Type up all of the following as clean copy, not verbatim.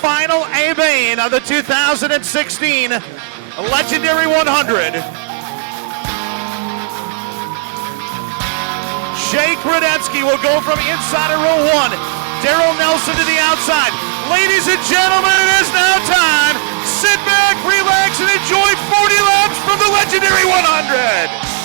final A-Main of the 2016 Legendary 100. Jake Radetsky will go from inside of row 1. Darrell Nelson to the outside. Ladies and gentlemen, it is now time. Sit back, relax, and enjoy 40 laps from the Legendary 100.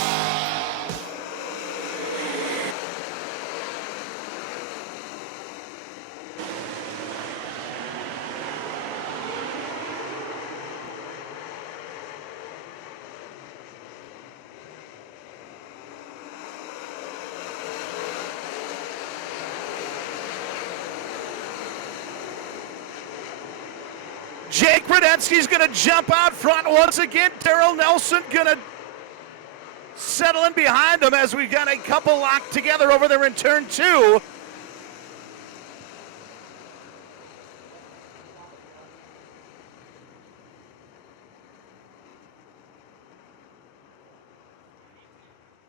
Jake Radetsky's going to jump out front once again. Darrell Nelson going to settle in behind him as we've got a couple locked together over there in turn 2.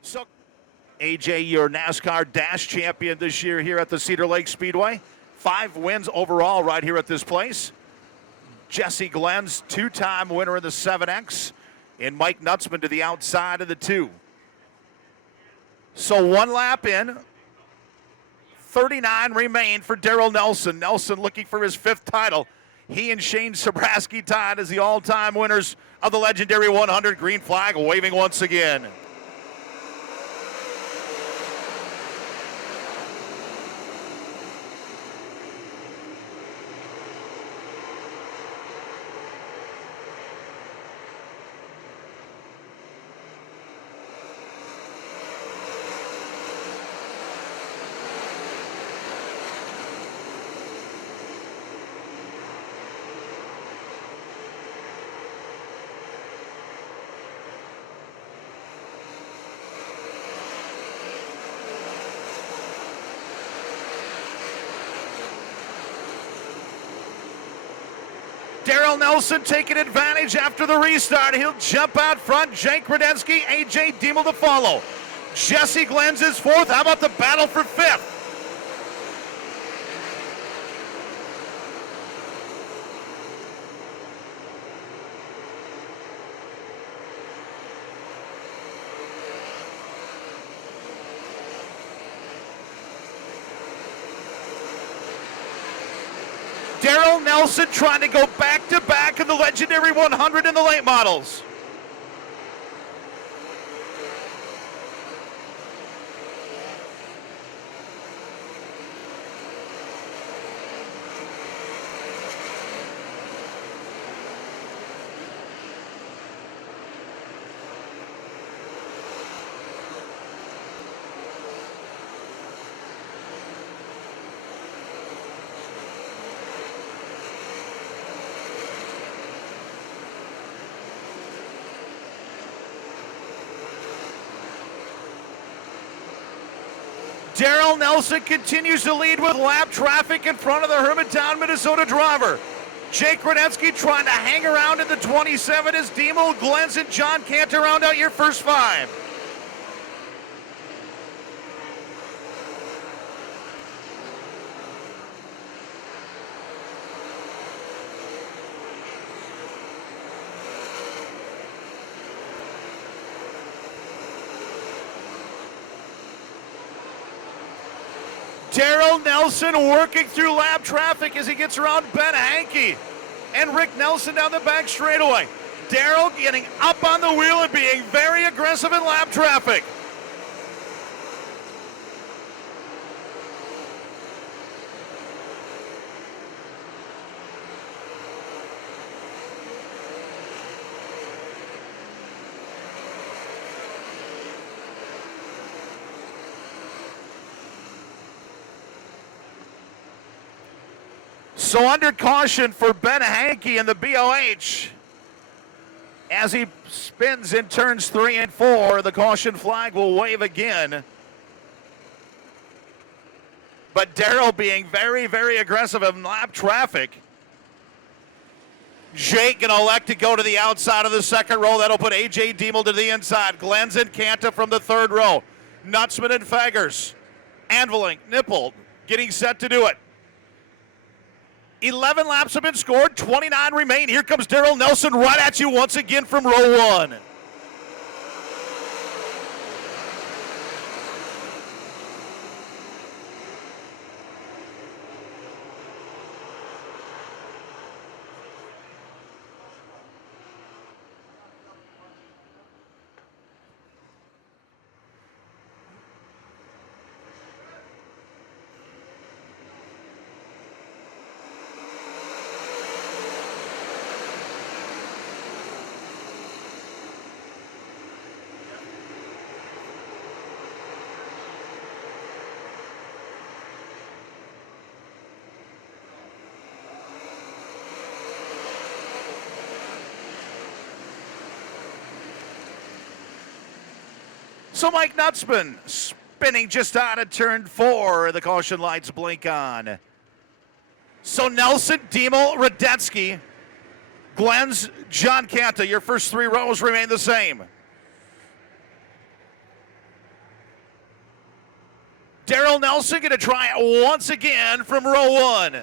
So, AJ, your NASCAR Dash champion this year here at the Cedar Lake Speedway. 5 wins overall right here at this place. Jesse Glenn's 2-time winner of the 7X, and Mike Nutzman to the outside of the 2. So 1 lap in, 39 remain for Darrell Nelson. Nelson looking for his 5th title. He and Shane Sabraski tied as the all-time winners of the Legendary 100. Green flag waving once again. Darrell Nelson taking advantage after the restart. He'll jump out front. Jake Radetsky, AJ Diemel to follow. Jesse Glenn's is 4th. How about the battle for 5th? Darrell Nelson trying to go back-to-back in the Legendary 100 in the late models. Darrell Nelson continues to lead with lap traffic in front of the Hermantown, Minnesota driver. Jake Radetsky trying to hang around in the 27 as Diemel, Glens, and John Cantor round out your first 5. Darrell Nelson working through lap traffic as he gets around Ben Hankey and Rick Nelson down the back straightaway. Darrell getting up on the wheel and being very aggressive in lap traffic. So under caution for Ben Hankey in the BOH. As he spins in turns 3 and 4, the caution flag will wave again. But Darrell being very, very aggressive in lap traffic. Jake going to elect to go to the outside of the second row. That'll put A.J. Diemel to the inside. Glens and Canta from the third row. Nutzman and Faggers. Anviling, Nipple getting set to do it. 11 laps have been scored, 29 remain. Here comes Darrell Nelson right at you once again from row one. So Mike Nutzman spinning just out of turn 4. The caution lights blink on. So Nelson, Diemel, Radetsky, Glens, John Canta. Your first 3 rows remain the same. Darrell Nelson going to try it once again from row 1.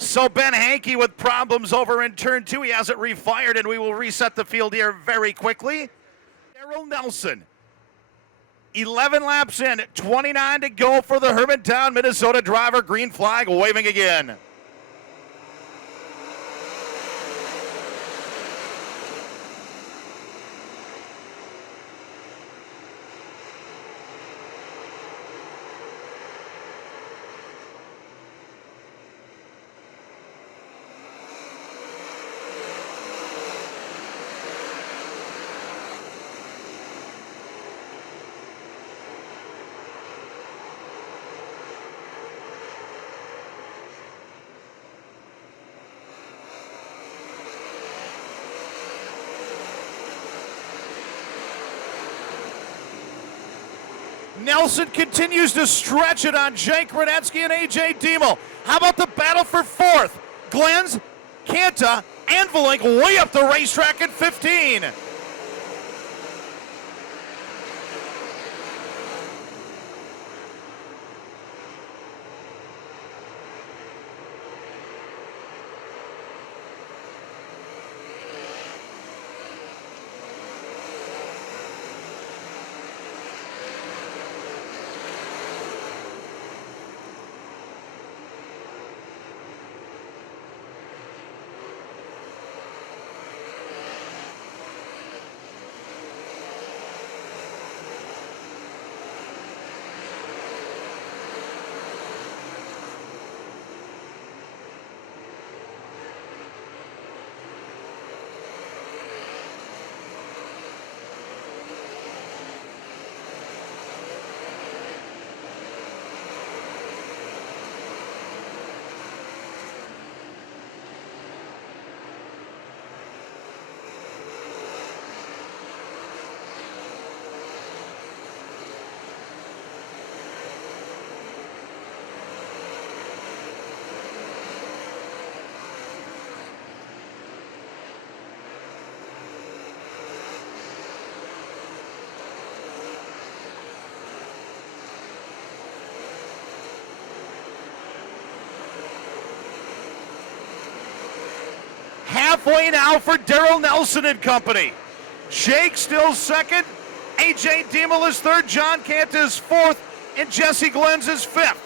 So Ben Hankey with problems over in turn 2. He has it refired, and we will reset the field here very quickly. Darrell Nelson, 11 laps in, 29 to go for the Hermantown, Minnesota driver. Green flag waving again. Nelson continues to stretch it on Jake Radetsky and A.J. Diemel. How about the battle for 4th? Glens, Canta, and Volink way up the racetrack at 15. Halfway now for Darrell Nelson and company. Jake still second. A.J. Diemel is third. John Canta is fourth. And Jesse Glens is fifth.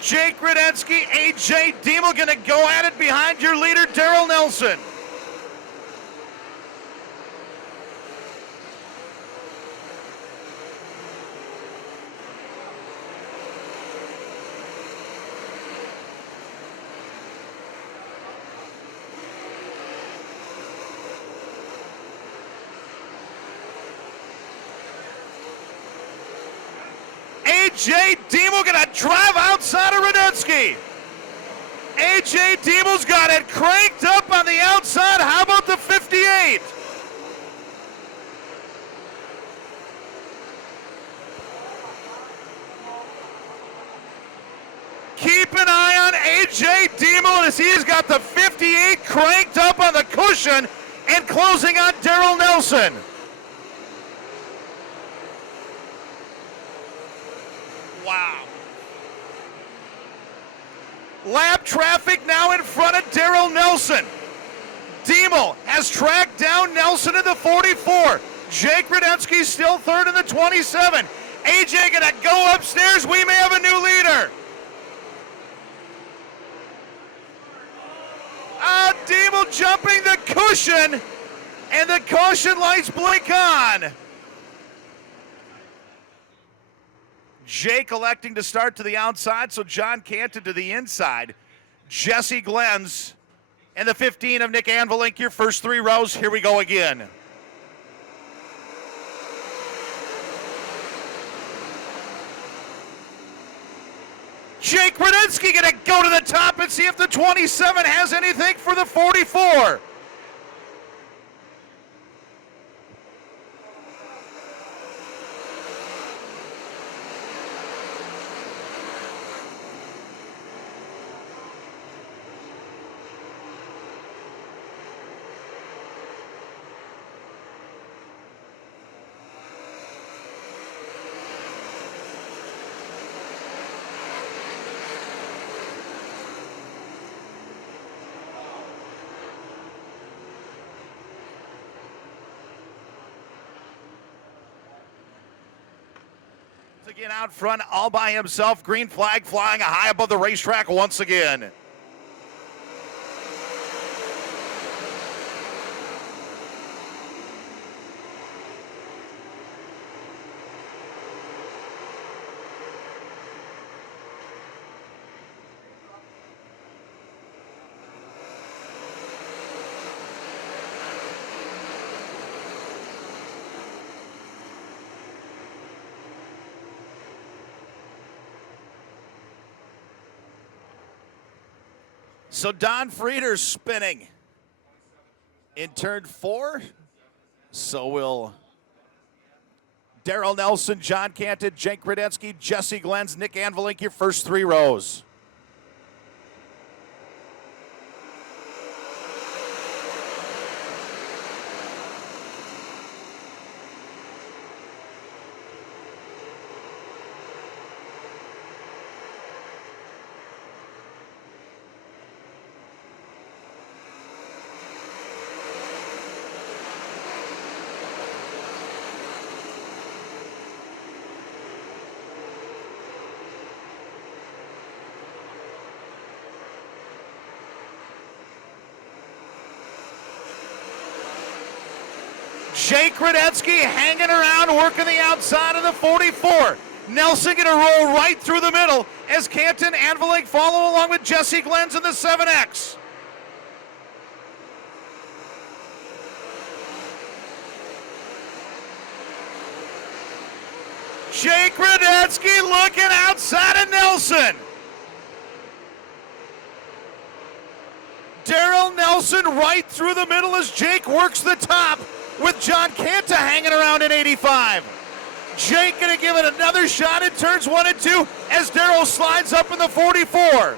Jake Radetsky, A.J. Diemel going to go at it behind your leader, Darrell Nelson. A.J. Diemel going to drive outside of Radetsky. A.J. Diemel's got it cranked. as he's got the 58 cranked up on the cushion and closing on Darrell Nelson. Wow. Lap traffic now in front of Darrell Nelson. Diemel has tracked down Nelson in the 44. Jake Radensky still third in the 27. AJ gonna go upstairs. We may have a new leader. Diemel jumping the cushion, and the caution lights blink on. Jake electing to start to the outside, so John Canton to the inside. Jesse Glenz and the 15 of Nick Anvilink, your first 3 rows. Here we go again. Jake Radensky gonna go to the top and see if the 27 has anything for the 44. Again out front, all by himself. Green flag flying high above the racetrack once again. So Don Frieder's spinning in turn 4. So will Darrell Nelson, John Canton, Jake Radensky, Jesse Glenz, Nick Anvilink, your first 3 rows. Jake Radensky hanging around, working the outside of the 44. Nelson going to roll right through the middle as Canton and Anvilink follow along with Jesse Glenz in the 7X. Jake Radensky looking outside of Nelson. Darrell Nelson right through the middle as Jake works the top, with John Canton hanging around in 85. Jake gonna give it another shot in turns 1 and 2 as Darrell slides up in the 44.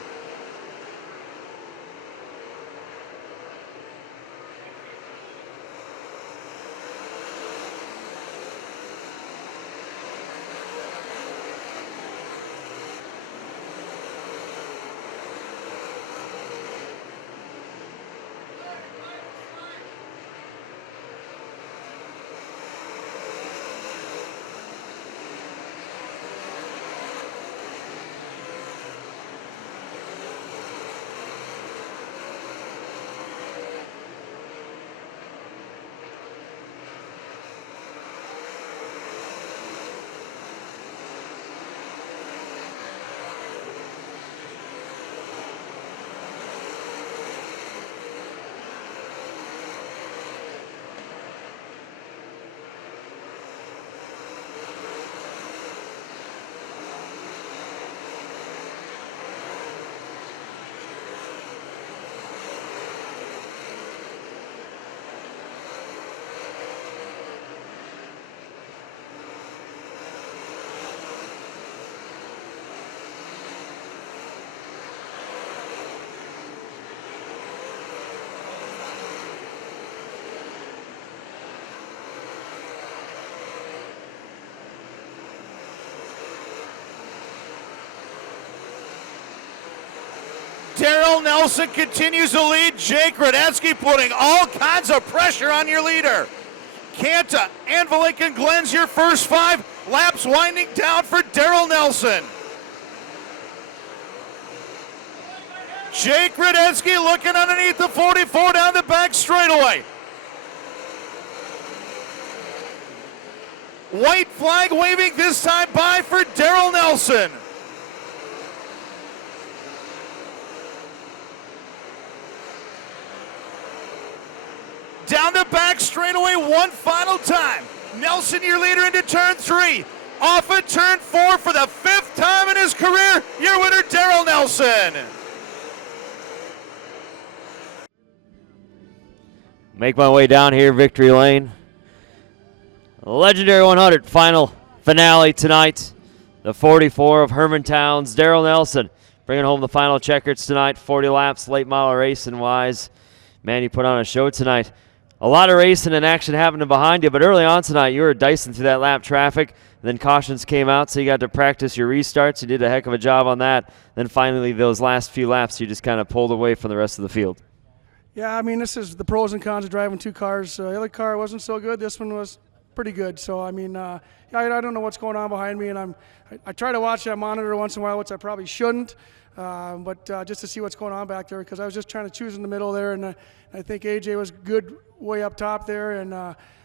Daryl Nelson continues to lead. Jake Radetzky putting all kinds of pressure on your leader. Kanta, Anvalik, and Glenn's your first 5 laps winding down for Daryl Nelson. Jake Radetzky looking underneath the 44 down the back straightaway. White flag waving this time by for Daryl Nelson. Down the back straightaway one final time. Nelson, your leader, into turn 3. Off at turn 4 for the 5th time in his career. Your winner, Daryl Nelson. Make my way down here, victory lane. Legendary 100 final finale tonight. The 44 of Hermantown's Daryl Nelson bringing home the final checkers tonight. 40 laps, late model racing wise. Man, you put on a show tonight. A lot of racing and action happening behind you, but early on tonight you were dicing through that lap traffic. Then cautions came out, so you got to practice your restarts. You did a heck of a job on that. Then finally those last few laps you just kind of pulled away from the rest of the field. Yeah, I mean, this is the pros and cons of driving 2 cars. The other car wasn't so good. This one was pretty good. So, I mean, I don't know what's going on behind me, and I try to watch that monitor once in a while, which I probably shouldn't, but just to see what's going on back there, because I was just trying to choose in the middle there, and I think AJ was good way up top there, and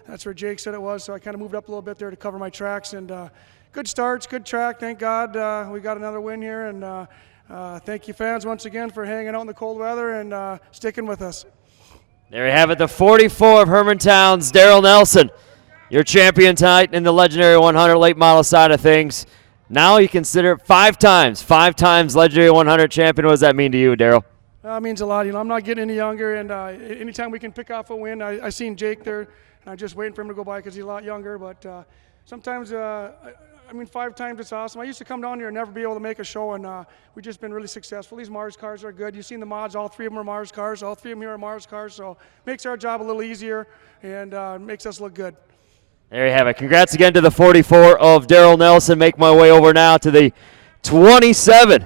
that's where Jake said it was, so I kind of moved up a little bit there to cover my tracks, and good starts, good track, thank God. We got another win here, and thank you, fans, once again for hanging out in the cold weather and sticking with us. There you have it, the 44 of Hermantown's Daryl Nelson, your champion tonight in the Legendary 100 late model side of things. Now you consider it 5 times Legendary 100 champion. What does that mean to you, Daryl? It means a lot. You know, I'm not getting any younger, and anytime we can pick off a win, I seen Jake there, and I'm just waiting for him to go by because he's a lot younger. But sometimes, I mean, 5 times it's awesome. I used to come down here and never be able to make a show, and we've just been really successful. These Mars cars are good. You've seen the mods. All 3 of them are Mars cars. All 3 of them here are Mars cars. So makes our job a little easier and makes us look good. There you have it. Congrats again to the 44 of Daryl Nelson. Make my way over now to the 27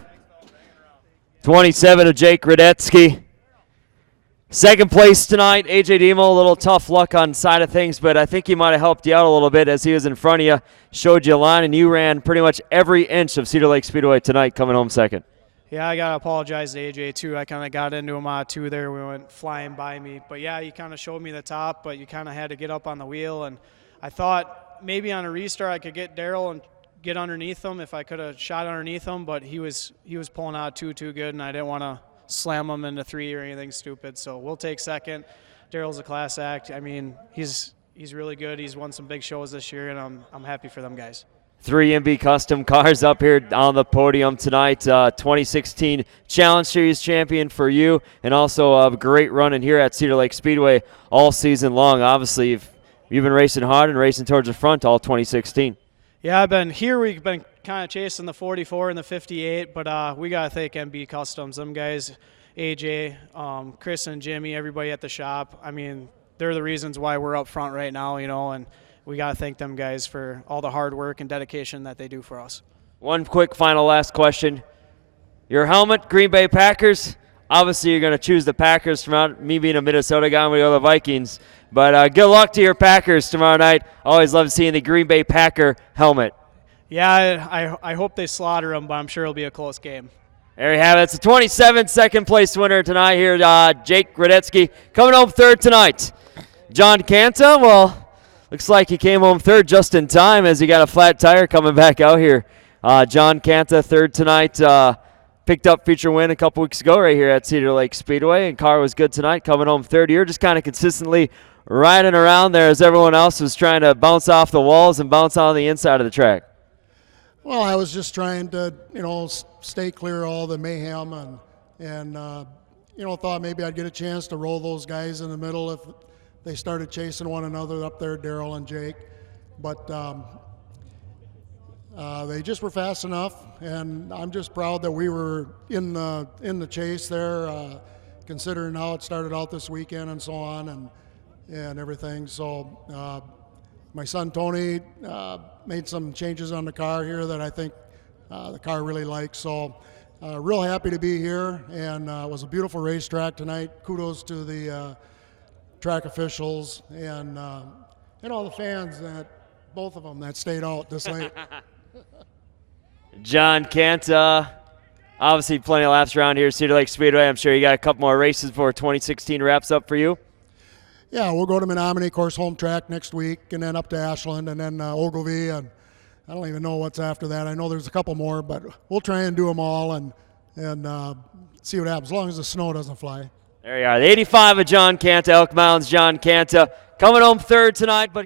of Jake Radetzky. Second place tonight, AJ Demo, a little tough luck on side of things, but I think he might have helped you out a little bit as he was in front of you, showed you a line, and you ran pretty much every inch of Cedar Lake Speedway tonight, coming home second. Yeah, I got to apologize to AJ, too. I kind of got into him too there. We went flying by me. But, yeah, you kind of showed me the top, but you kind of had to get up on the wheel. And I thought maybe on a restart I could get Daryl and get underneath him if I could have shot underneath him, but he was pulling out too good, and I didn't want to slam him into 3 or anything stupid. So we'll take second. Daryl's a class act. I mean, he's really good. He's won some big shows this year, and I'm happy for them guys. 3 MB Custom cars up here on the podium tonight. 2016 Challenge Series champion for you, and also a great run in here at Cedar Lake Speedway all season long. Obviously, you've been racing hard and racing towards the front all 2016. Yeah, we've been kind of chasing the 44 and the 58, but we got to thank MB Customs. Them guys, AJ, Chris and Jimmy, everybody at the shop. I mean, they're the reasons why we're up front right now, you know, and we got to thank them guys for all the hard work and dedication that they do for us. One quick final last question. Your helmet, Green Bay Packers. Obviously, you're going to choose the Packers from me being a Minnesota guy, I'm going to go the Vikings. But good luck to your Packers tomorrow night. Always love seeing the Green Bay Packer helmet. Yeah, I hope they slaughter them, but I'm sure it'll be a close game. There you have it. It's the 27th second place winner tonight here, Jake Radetzky. Coming home third tonight. John Kanta, well, looks like he came home third just in time as he got a flat tire coming back out here. John Kanta, third tonight. Picked up feature win a couple weeks ago right here at Cedar Lake Speedway, and car was good tonight, coming home third. You're just kind of consistently riding around there as everyone else was trying to bounce off the walls and bounce on the inside of the track. Well, I was just trying to, stay clear of all the mayhem and thought maybe I'd get a chance to roll those guys in the middle if they started chasing one another up there, Daryl and Jake. But they just were fast enough, and I'm just proud that we were in the chase there, considering how it started out this weekend and so on and everything. So my son Tony made some changes on the car here that I think the car really likes. So real happy to be here, and it was a beautiful racetrack tonight. Kudos to the track officials and all the fans, both of them that stayed out this late. John Canta, obviously plenty of laps around here at Cedar Lake Speedway. I'm sure you got a couple more races before 2016 wraps up for you. Yeah, we'll go to Menominee, of course, home track next week, and then up to Ashland, and then Ogilvie, and I don't even know what's after that. I know there's a couple more, but we'll try and do them all and see what happens, as long as the snow doesn't fly. There you are, the 85 of John Canta, Elk Mountain's John Canta, coming home third tonight, but